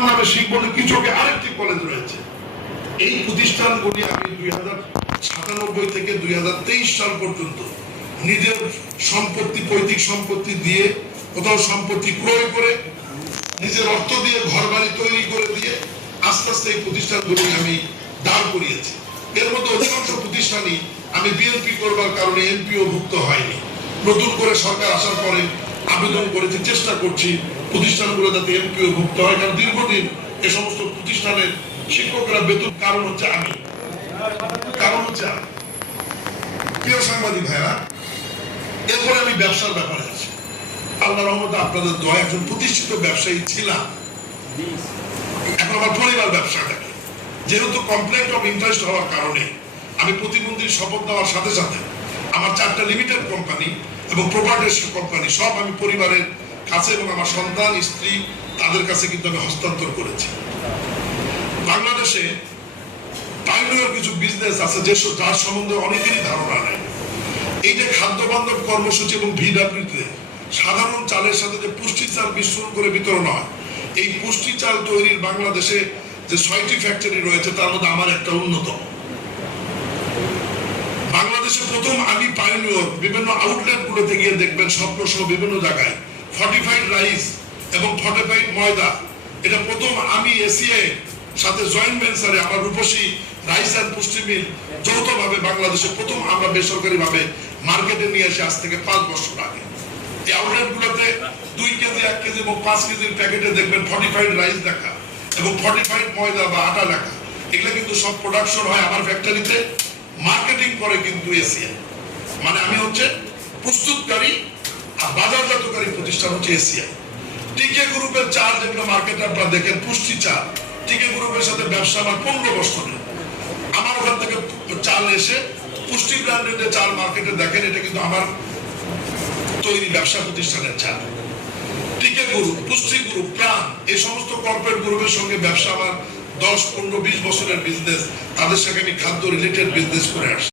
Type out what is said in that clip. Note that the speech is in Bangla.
আমার নামে শিখবনে কিচকে আরেকটি কলেজ রয়েছে। এই প্রতিষ্ঠানগুলি আমি 2097 থেকে 2023 সাল পর্যন্ত নিজের সম্পত্তি, পৈতৃক সম্পত্তি দিয়ে, কোথাও সম্পত্তি ক্রয় করে, নিজের অর্থ দিয়ে ঘর বাড়ি তৈরি করে দিয়ে আস্তে আস্তে এই প্রতিষ্ঠানগুলি আমি দাঁড় করিয়েছি। এর মধ্যে অধিকাংশ প্রতিষ্ঠানই আমি বিএনপি করবার কারণে এমপিও ভুক্ত হয়নি। নতুন করে সরকার আসার পরে আবেদন করেছি, চেষ্টা করছি প্রতিষ্ঠানগুলো যাতে এমপিও ভুক্ত হয়, কারণ দীর্ঘদিন এ সমস্ত প্রতিষ্ঠানের শিক্ষকরা বেতন কারণ হচ্ছে আমি। প্রিয় সাংবাদিক ভাইরা, এরপরে আমি ব্যবসার ব্যাপারে আছি। আল্লাহ রহমতে আপনাদের দোয়া একজন প্রতিষ্ঠিত ব্যবসায়ী ছিলাম। এখন আমার পরিবার ব্যবসাটাকে, যেহেতু কমপ্লেন্ট অফ ইন্টারেস্ট হওয়ার কারণে আমি প্রতিবন্ধীর শপথ নেওয়ার সাথে সাথে আমার 4টা লিমিটেড কোম্পানি এবং প্রপার্টি কোম্পানি সব আমি পরিবারের কাছে এবং আমার সন্তান, স্ত্রী, তাদের কাছে কিন্তু আমি হস্তান্তর করেছি। বাংলাদেশে পাইনিয়র কিছু বিজনেস আছে যার সম্বন্ধে অনেকেরই ধারণা নেই। এই যে খাদ্য বান্ধব কর্মসূচি এবং ভিডব্লিউতে সাধারণ চালের সাথে যে পুষ্টি চাল মিশ্রণ করে বিতরণ হয়, এই পুষ্টি চাল তৈরির বাংলাদেশে যে 6টি ফ্যাক্টরি রয়েছে তার মধ্যে আমার একটা অন্যতম। বাংলাদেশে প্রথম আমি পাইনিয়র, বিভিন্ন আউটলেট গুলোতে গিয়ে দেখবেন স্বপ্ন সহ বিভিন্ন জায়গায় ফর্টিফাইড রাইস এবং ফর্টিফাইড ময়দা, এটা প্রথম আমি এসিআই সাথে জয়েন্ট ভেঞ্চারে আমার রূপসী রাইস অ্যান্ড পুষ্টি মিল যৌথভাবে বাংলাদেশে প্রথম আমরা বেসরকারি ভাবে মার্কেটে নিয়ে এসে আজ থেকে 5 বছর আগে। এই আউটলেট গুলোতে 2 কেজি, 1 কেজি এবং 5 কেজির প্যাকেটে দেখবেন ফর্টিফাইড রাইস লেখা এবং ফর্টিফাইড ময়দা বা আটা লেখা। এগুলো কিন্তু সব প্রোডাকশন হয় আমার ফ্যাক্টরিতে, মার্কেটিং করে কিন্তু এসিআই। মানে আমি হচ্ছে প্রস্তুতকারী আর বাজারজাতকারী প্রতিষ্ঠান হচ্ছে এসিআই। টিকে গ্রুপের চাল যেগুলো মার্কেটে আপনারা দেখেন, পুষ্টি চাল, টিকে গ্রুপের সাথে ব্যবসা আমার 15 বছরে। আমার ওখান থেকে চাল এসে পুষ্টি ব্র্যান্ডের চাল মার্কেটে দেখেন, এটা কিন্তু আমার তৈরি ব্যবসা প্রতিষ্ঠানের চাল। টিকে গ্রুপ, পুষ্টি গ্রুপ, প্রাণ, এই সমস্ত কর্পোরেট গ্রুপের সঙ্গে ব্যবসা আমার 10, 15, 20 বছরের বিজনেস। তাদের সাথে আমি খাদ্য রিলেটেড বিজনেস করে আসছি।